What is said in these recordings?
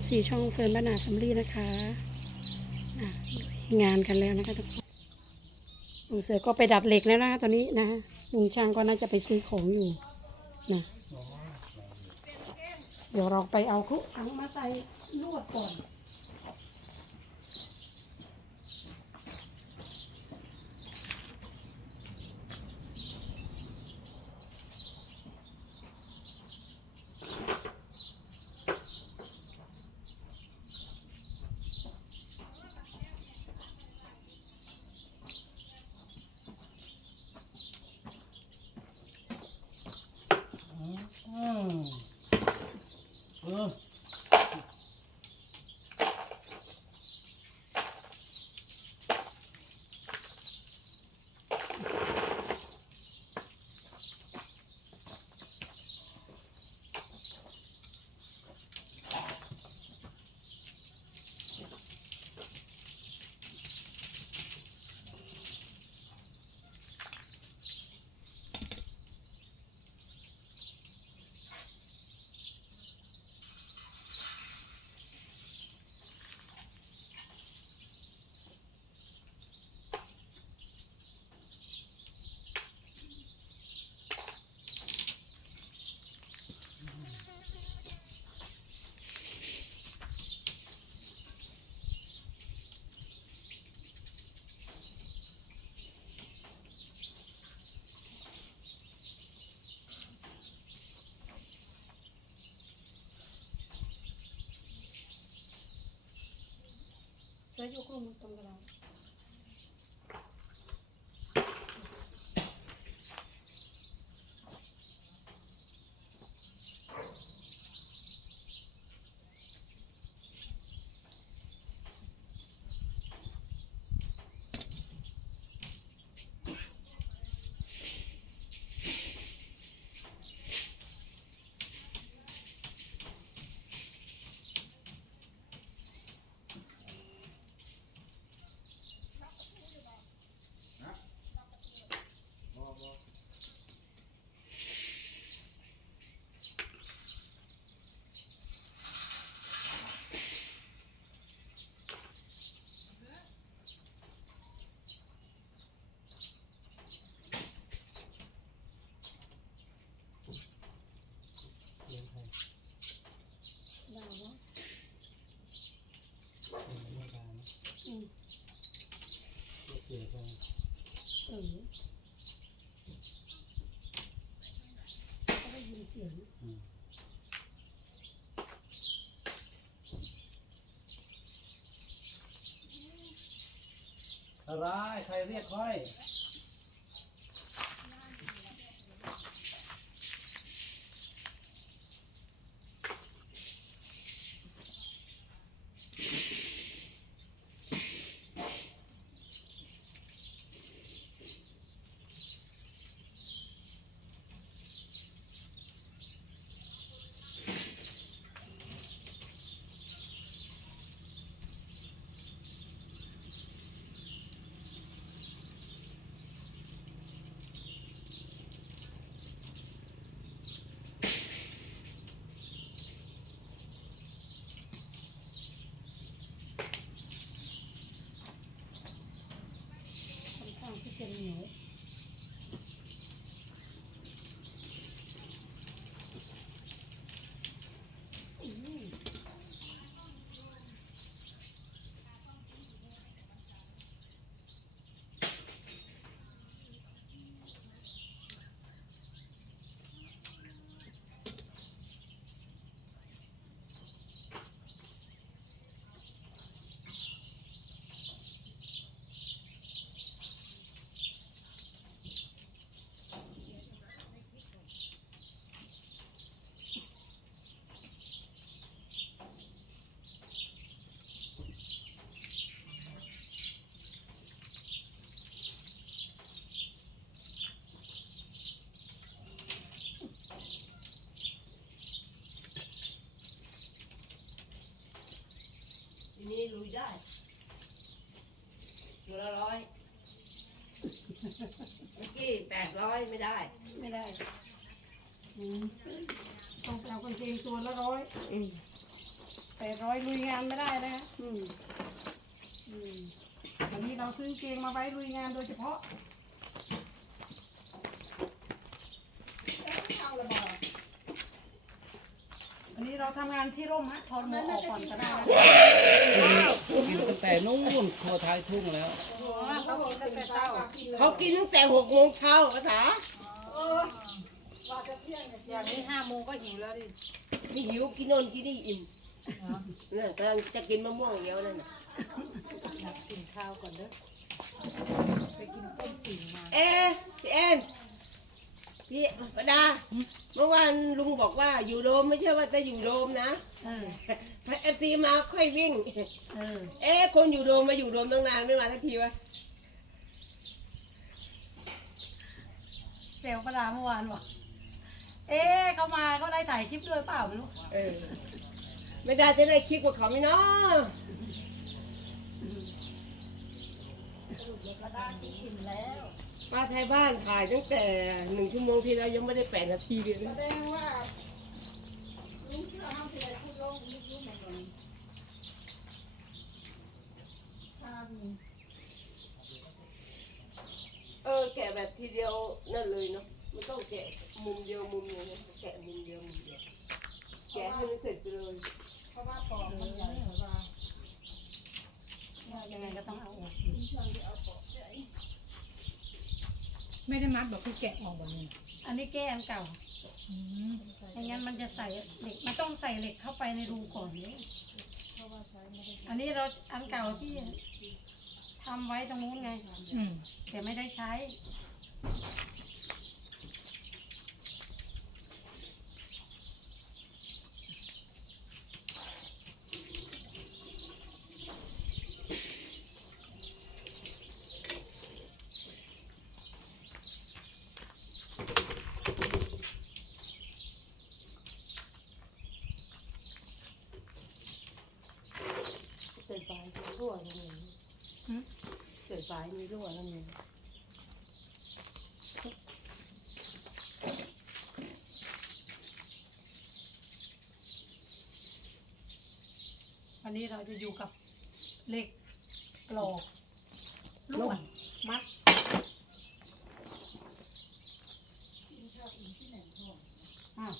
FC ช่องเฟิร์นบ้านนาแฟมลี่นะคะะงานกันแล้วนะคะทุกคนลุงเสือก็ไปดัดเหล็กแล้วนะตอนนี้นะลุงช่างก็น่าจะไปซื้อของอยู่นะเดี๋ยวเราไปเอาครุถังมาใส่ลวดก่อน อืม เร้ายใครเรียกไว้ย ค่อนข้างที่จะเหนียวอืมทีนี้ลุยได้ตัวละร้อยเมื่อกี้แปดร้อยไม่ได้ ไม่ได้อืมต้องไปเอากางเกงตัวละร้อย อืม แปดร้อยลุยงานไม่ได้นะอืมอืมวันนี้เราซื้อเกงมาไว้ลุยงานโดยเฉพาะอันนี้เราทำงานที่ร่มฮะถอดหมวกออกก่อนก็ได้นะกินตั้งแต่นู่นโทรท้ายทุ่งแล้วเขากินตั้งแต่หกโมงเช้าภาษาอย่างนี้ห้าโมงก็หิวแล้วดิไม่หิวกินโน่นกินนี่อิ่มนั่นกำลังจะกินมะม่วงเดียวนั่นน่ะ กินข้าวก่อนเด้อ เอ๊ะพี่แอนพี่ประดา เมื่อวานลุงบอกว่าอยู่โดมไม่ใช่ว่าจะอยู่โดมนะเออถ้าเอฟซีมาค่อยวิ่ง เออเอ๊ะคนอยู่โดมมาอยู่โดมตั้งนานไม่มาสักทีวะเซลประดาเมื่อวานบอกเอ๊ะเขามาเขาได้ถ่ายคลิปด้วยเปล่าไม่รู้เออไม่ได้จะได้คลิปกับเขาไหมเนาะ ป้าไทยบ้านถ่ายตั้งแต่หนึ่งชั่วโมงที่แล้วยังไม่ได้แปดนาทีเลยนะเออแกะแบบทีเดียวนั่นเลยเนาะไม่ต้องแกะมุมเดียวมุมเดียวนะแกะมุมเดียวมุมเดียวแกะให้มันเสร็จไปเลยยังไงก็ต้องเอาออก ไม่ได้มัดบอกคือแกะออกแบบนี้อันนี้แก้อันเก่าไม่งั้นมันจะใส่เหล็ก มันต้องใส่เหล็กเข้าไปในรูก่อนเลยอันนี้เราอันเก่าที่ทำไว้ตรงนู้นไง อืมแต่ไม่ได้ใช้ วแล้วไงหืมเกิดไฟมีรั่วแล้วไงวันนี้เราจะอยู่กับเหล็กหลอกลวดมัดอ้าว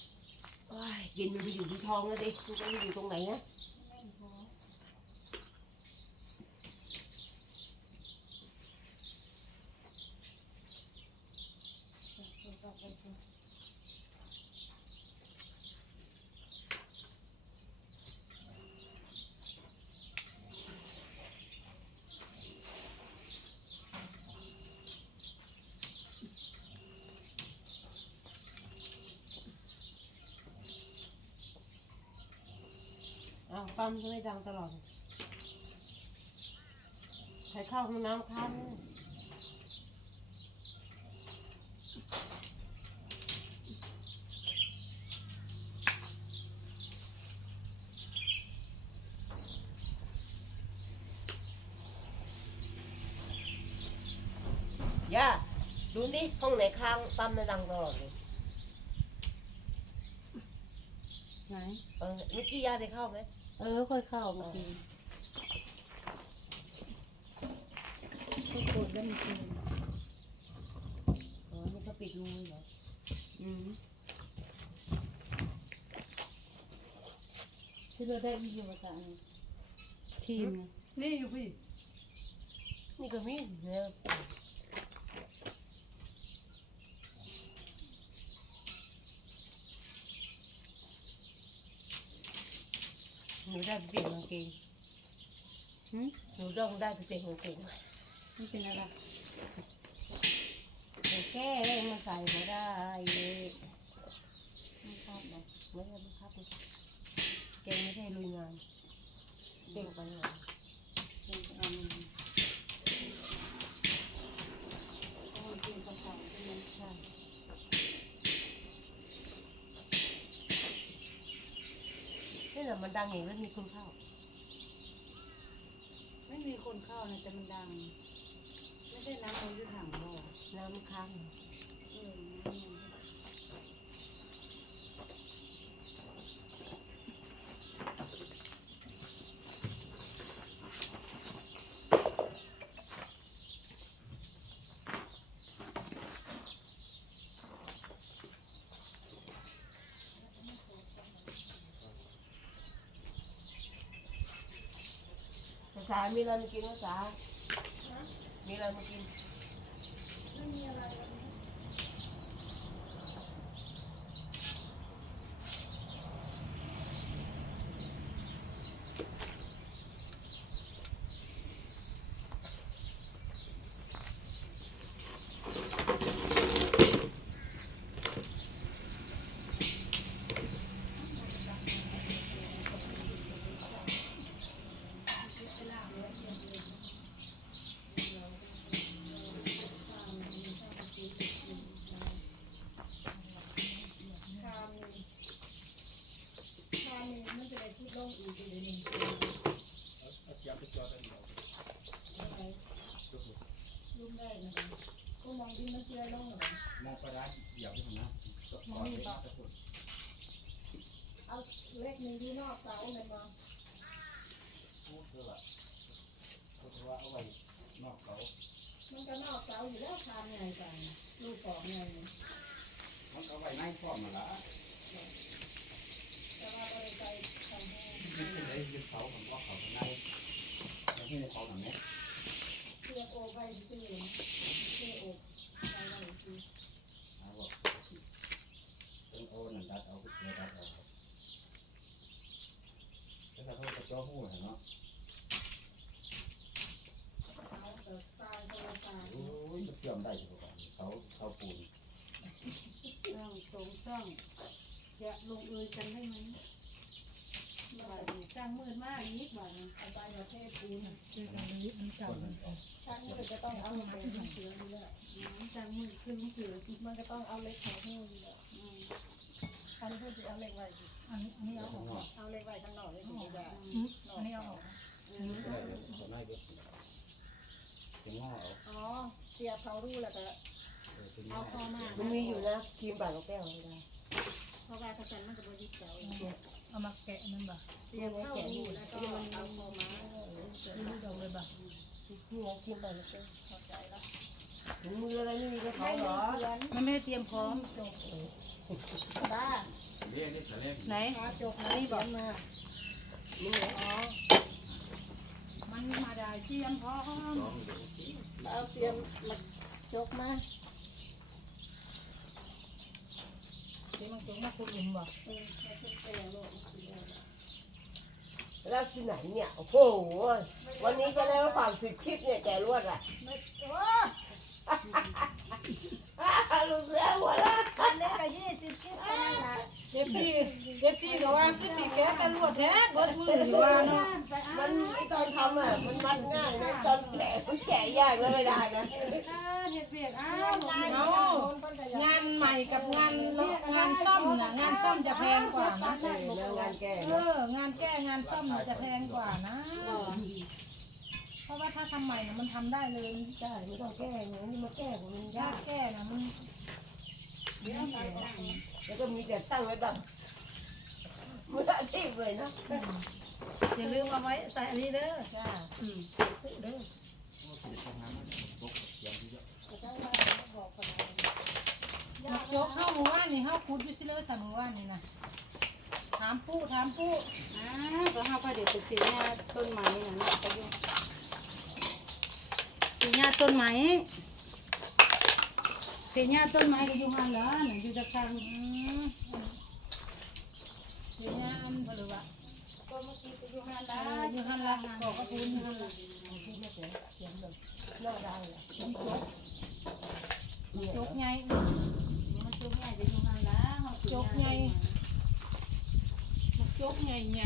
โอ้ยกินมันไปอยู่ที่ท้องแล้วดิมันจะไปอยู่ตรงไหนนะอ้าว ปั๊มจะไม่ดังตลอดใครเข้าห้องน้ำค้างเนี่ยย่าดูนี่ห้องไหนค้างปั๊มไม่ดังตลอดเลยไหน เออเมื่อกี้ย่าได้เข้าไหม เออค่อยเข้าเมื่อกี้ก็กดแล้วมันคืออ๋อมันก็ปิดรูเหรออืมที่เราได้วิดีโอภาษาเนี่ยทีมไงนี่อยู่พี่นี่ก็มีเนี่ย หนูได้ไปเปลี่ยนกางเกงหืมหนูต้องได้ไปเปลี่ยนกางเกงนี่เป็นอะไรแต่แก้มาใส่ไม่ได้เลยไม่ครับนะไม่ครับไม่ครับไม่ครับเกงไม่ใช่ลุยงานเก่งกันเลยในี่แหละมันดังอย่างแล้วมีคนเข้า ไม่มีคนเข้านะแต่มันดัง ไม่ได้น้ำมันอยู่ถังหรอกน้ำค้าง ษามีอะไรมากินภาษามีอะไรมากิน เอาเสียบไปจอดได้เดียว ก็มองดินมันเชื่อลงหรอ มองไปร้านเดี่ยวที่ผมนะจอดไว้ตะกุด เอาเล็กหนึ่งที่นอกเสาเลยมอง พูดเถอะล่ะพูดเถอะว่าเอาไว้นอกเขา มัน ก็นอกเสาอยู่แล้วทานไงกันลูกของไงมันก็ไว้ในพร้อมมาละแต่ว่าบริใจทำให้ยึดได้ยึดเขาผมว่าเขาข้างในแล้วที่ในเขาทำไหมเตียงโอไปซื้อเพื่อโอไปไว้ซื้อ เอาบอกเป็นโอนั่นดัดเอาเสียดัดเอาแล้วถ้าเขาจะจ่อหูเห็นเนาะ เอาแต่ตายก็ตาย โอ้ยมันเชื่อมได้อยู่ก่อนเขาเขาปูน ต้องสงต้องจะลงเอยกันได้ไหมบ่ายสร้าง มืดมากนิดบ่ายเอาไปประเทศปูนคนมันออกสร้างมืดก็ต้องเอาเล็กขึ้นเสือนี่แหละสร้างมืดขึ้นเสือมันก็ต้องเอาเล็กของเพื่อนนี่แหละอันนี้เพื่อนจะเอาเล็กไว้อันนี้อันนี้แล้เอาวอข้าองกนอกเอาเล็กไว้ข้างนอกเลยถึงจะอันนี้เอาออกได้เดี๋ยวเขาได้เบิดถึงง้อเอาอ๋อเสียบเขารู้แล้วก็เออถึงง้เอาอคอมามันมีอยู่นะครีมบาดกับแก้วไม่ได้เพราะว่าถ้าฉันมันจะบริสุทธิ์เจ้า เอามาแกะนั่นบ่เสียบเข้าหูแล้วก็เอาคอมาไม่รู้ดอกเลยบ่นี่ไงครีมบาดกับแก้วเข้าใจละถุงมืออะไรไม่มีกับเขาไม่เหรมีอเสือนมันไม่ได้เตรียมพร้อมบ้าเรียกได้แต่แรกไหนขอจบนี่บอกมานี่ไงอ๋อมันมาได้เตรียมพร้อมร้องเดี๋ยวเอาเสียมมาจกมาเดี๋ยวมันสูงมาคุดหลุมบ่เออให้ขึ้นไปอย่างโลก แล้วที่ไหนเนี่ย โอ้โห วันนี้จะได้มาผ่านสิบคลิปเนี่ยแกรวดอะไม่โอ้ลูกเสือหัวละอันนี้ก็ยี่สิบคิดกันนะ เอฟซีเอฟซีก็ว่าคือสิแกะกันรวดแท้เบิดมืออยู่ว่าเนาะมันไอตอนทำอะมันมัดง่ายนะตอนแกะมันแกะยากแล้วไม่ได้นะเฮ็ดเบียกอ้างานใหม่กับงานงานซ่อมน่ะงานซ่อมจะแพงกว่านะงานแก้เอองานแก้งานซ่อมจะแพงกว่านะ เพราะว่าถ้าทำใหม่น่ะมันทำได้เลยใช่ไม่ต้องแก้ไงนี่มาแก้ผมมันยากแก้นะมัน แล้วก็มีแต่ช่างไว้แบบมืออาชีพเลยนะอย่าลืมเอาไว้ใส่อันนี้เด้อจ้าอืมเด้อทำงานมันตกเสียงที่เยอะยกยกเข้าหมู่บ้านนี่เข้าคุดวิซิเลอร์สามหมู่บ้านนี่นะถามปู้ถามปู้อ่าก็เฮาก็เดี๋ยวไปซื้อหญ้าต้นไม้นั่นน่ะไปอยู่สีหญ้าต้นไม้ สีหญ้าต้นไม้ก็อยู่หันละหนึ่งอยู่ตะคังอืมสีหญ้าอันเพลือก็เมื่อกี้ไปอยู่ห้างเอได้ออยู่หันละบอกกระปูนอยู่หันละพูดไม่เสียเสียงแบบน่าได้เลยสีจกจกไงมันจุกใหญ่จะอยู่ห้างได้เฮาจกไงจกไงไง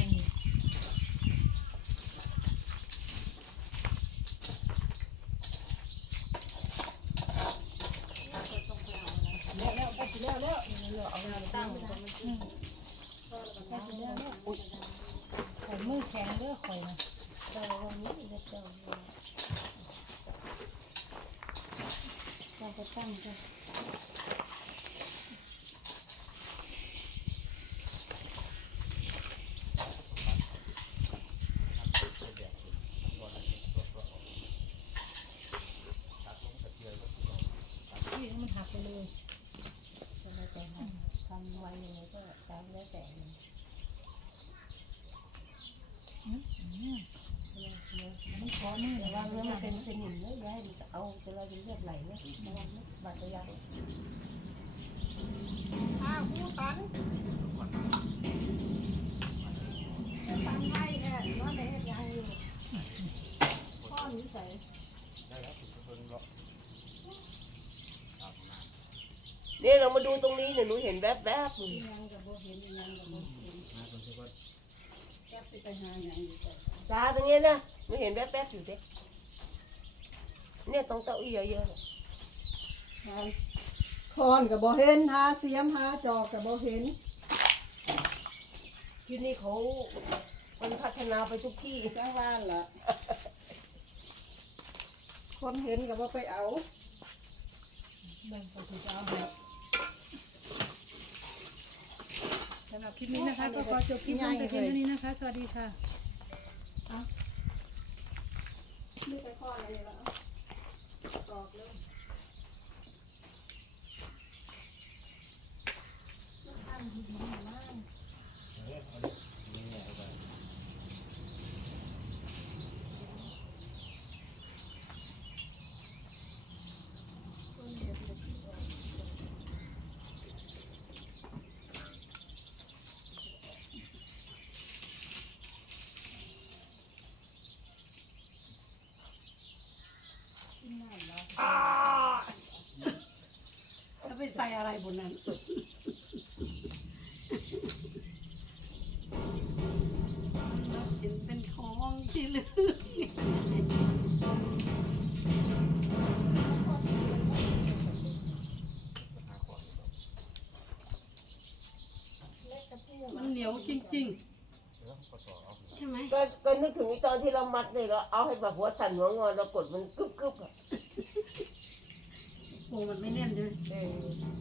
แล้วแล้วไปสิแล้วแล้วเราเอางานตั้ง อืมแค่สิเด้อเด้ออุ้ยข่อยมือแข็งเด้อข่อยนะ แต่วันนี้จะ เจ้าเราจะตั้งกันนี่มันหักไปเลยก็แล้วแต่ทำไว้ยังไงก็ตามแล้วแต่ มันขอมือระวังงนะนะมันเป็เป็นนสนิมนะอย่าให้มันเอาจะเราจะเลือดไหลนะระวังนะบาดทะยักอ้าวผู้ตันตันไว้แน่ว่าในเฮ็ดยังอยู่พ่อนิสัยได้แล้วถึงจะเพิ่งหรอกอาบน้ำเนี่ยเรามาดูตรงนี้เนี่ยหนูเห็นแวบๆบยังกับโบเห็นยังกับโบเห็นะคนที่ว่าจักสิไปหาหยังอยู่แต่ ตาตรงเนี้ยนะหนูเห็นแวบๆอยู่เด็กเนี่ยตรงเก้าอี้เยอะๆน่ะคอนกับบ่เห็นหาเสียมหาจอกกับบ่เห็นที่นี่เขามันพัฒนาไปทุกที่จังว่านล่ะ คนเห็นกับบ่ไปเอาแบ่งไปถูกเอาแบบสำหรับคลิปนี้นะคะก็ขอจบคลิปลงแต่เพียงเท่านี้นะคะ สวัสดีค่ะ ไม่ไปข้ออะไรแล้วตอบเลยแล้วไปใส่ อะไรบนนั้นเห็นเป็นของที่ลืมมันเหนียวจริง ๆ ใช่ไหมก็ก็นึกถึงไอ้ตอนที่เรามัดเนี่ยเราเอาให้แบบหัวสั่นหัวงอเรากดมันกึบกึบๆอะโอ้มันไม่แน่นใช่ไหม เออ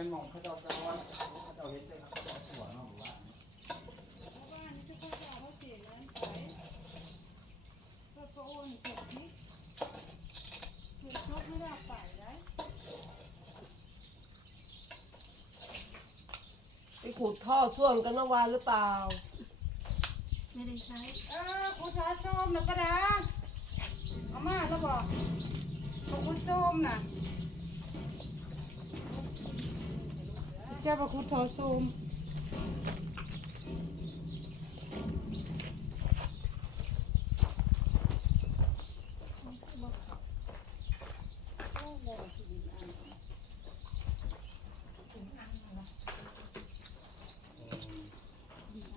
มเป็นมองเขาเจ้าเจ้าวันเขาเจ้าเห็นเจ้าเขาเจ้าหัวเนาะหรือว่าไปขูดท่อส้วมกันเมื่อวานหรือเปล่า ไม่ได้ใช้เออคุณชาส้มนะประดาเอามาแล้วบอกขอบคุณส้มนะ เจ้าพระคุณทอส้ม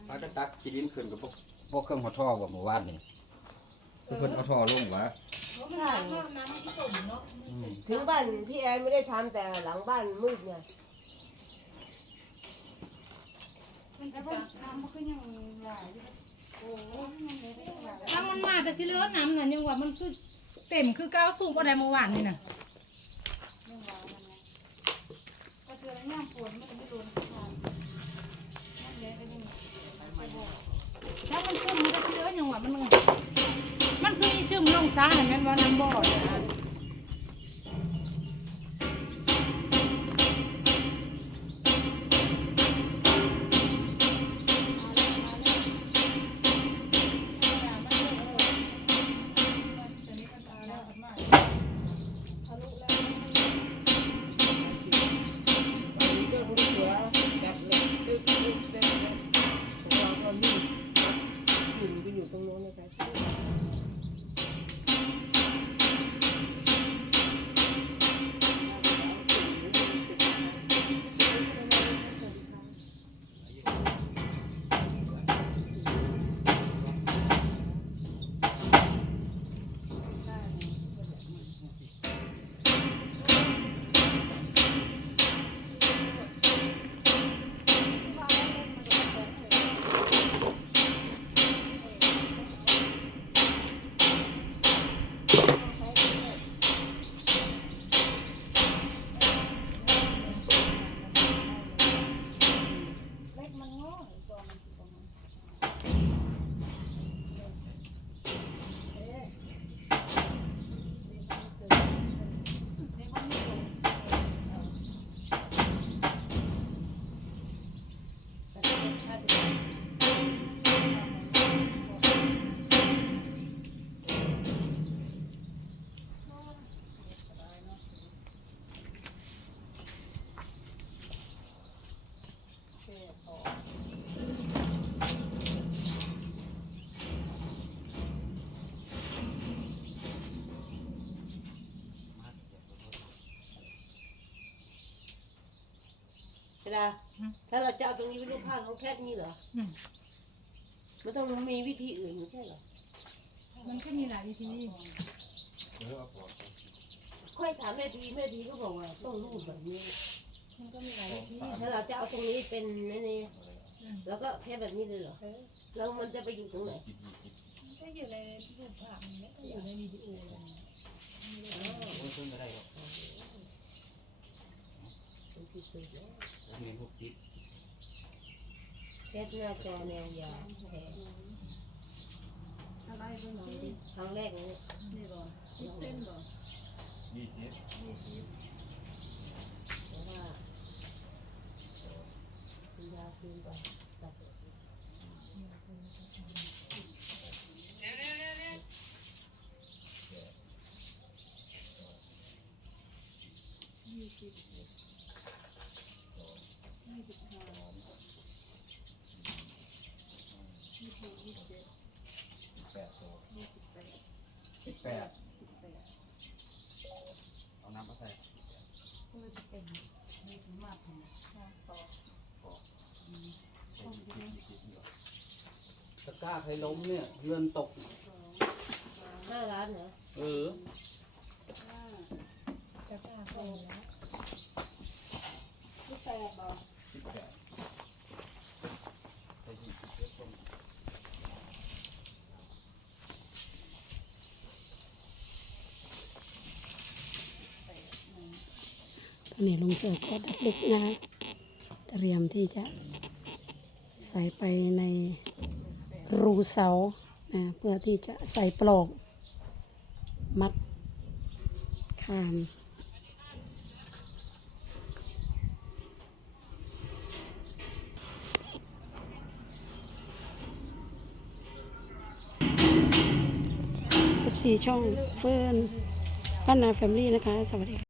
เขาจะตักขี้ดินขึ้นกับพวกพวกเครื่องหัวท่อบ่เมื่อวานนี่คือเพิ่นเอาท่อลงวะถึงบ้านพี่แอนไม่ได้ทำแต่หลังบ้านมืดไง ถ้ามันมาแต่สิเลือน้ำน่ะยังว่ามันคือเต็มคือก้าวสูงกว่าใดเมื่อวานนี่น่ะถ้ามันชุ่มมันก็สิเลือยังว่ามันมันคืออีชุ่มลงซ่าเห็นไหมว่าน้ำบ่อนะ อยู่อยู่ตรงโน้นนะคะ po ang เวลาถ้าเราจะเอาตรงนี้เป็นรูปภาพของแคทนี่เหรออืม มันต้องมีวิธีอื่นไม่ใช่เหรอมันก็มีหลายวิธีค่อยถามแม่ทีแม่ทีก็บอกว่าต้องรูปแบบนี้ มันก็มีหลายวิธีถ้าเราจะเอาตรงนี้เป็นนี่นี่อืมแล้วก็แค่แบบนี้เลยเหรอแล้วมันจะไปอยู่ตรงไหนมันก็อยู่ในรูปภาพนี้ก็อยู่ในวิดีโอเลยคนขึ้นก็ได้หรอกมันคือสุดแล้ว ผมเห็นพวกคิดแคทหน้าจอแนวยาวแท้อะไรเพิ่งหน่อยครั้งแรกเนี่บ่สิบเส้นบ่ยี่สิบเพราะว่ามันยาวเกินไปตัดยี่สิบยี่สิบห้ายี่สิบหกยี่สิบเจ็ด แปดตัว ยี่สิบแปด สิบแปด สิบแปด เอาน้ำมาใส่ เพื่อจะเป็นไม่ถึงมากขนาดนั้นต่อ ใส่ยี่สิบยี่สิบเหรอ ตะกร้าใครล้มเนี่ยเงินตกห้าล้านเหรอเออห้าจะกล้าเข้าแล้วสิบแปดบ่สิบแปดใส่ยี่สิบเจ็ดต้นตอนนี้ลุงเสือก็ดัดเหล็กนะคะเตรียมที่จะใส่ไปใน รูเสานะเพื่อที่จะใส่ปลอก มัดคาน14ช่องเฟิร์นป้านาแฟมิลี่นะคะ สวัสดี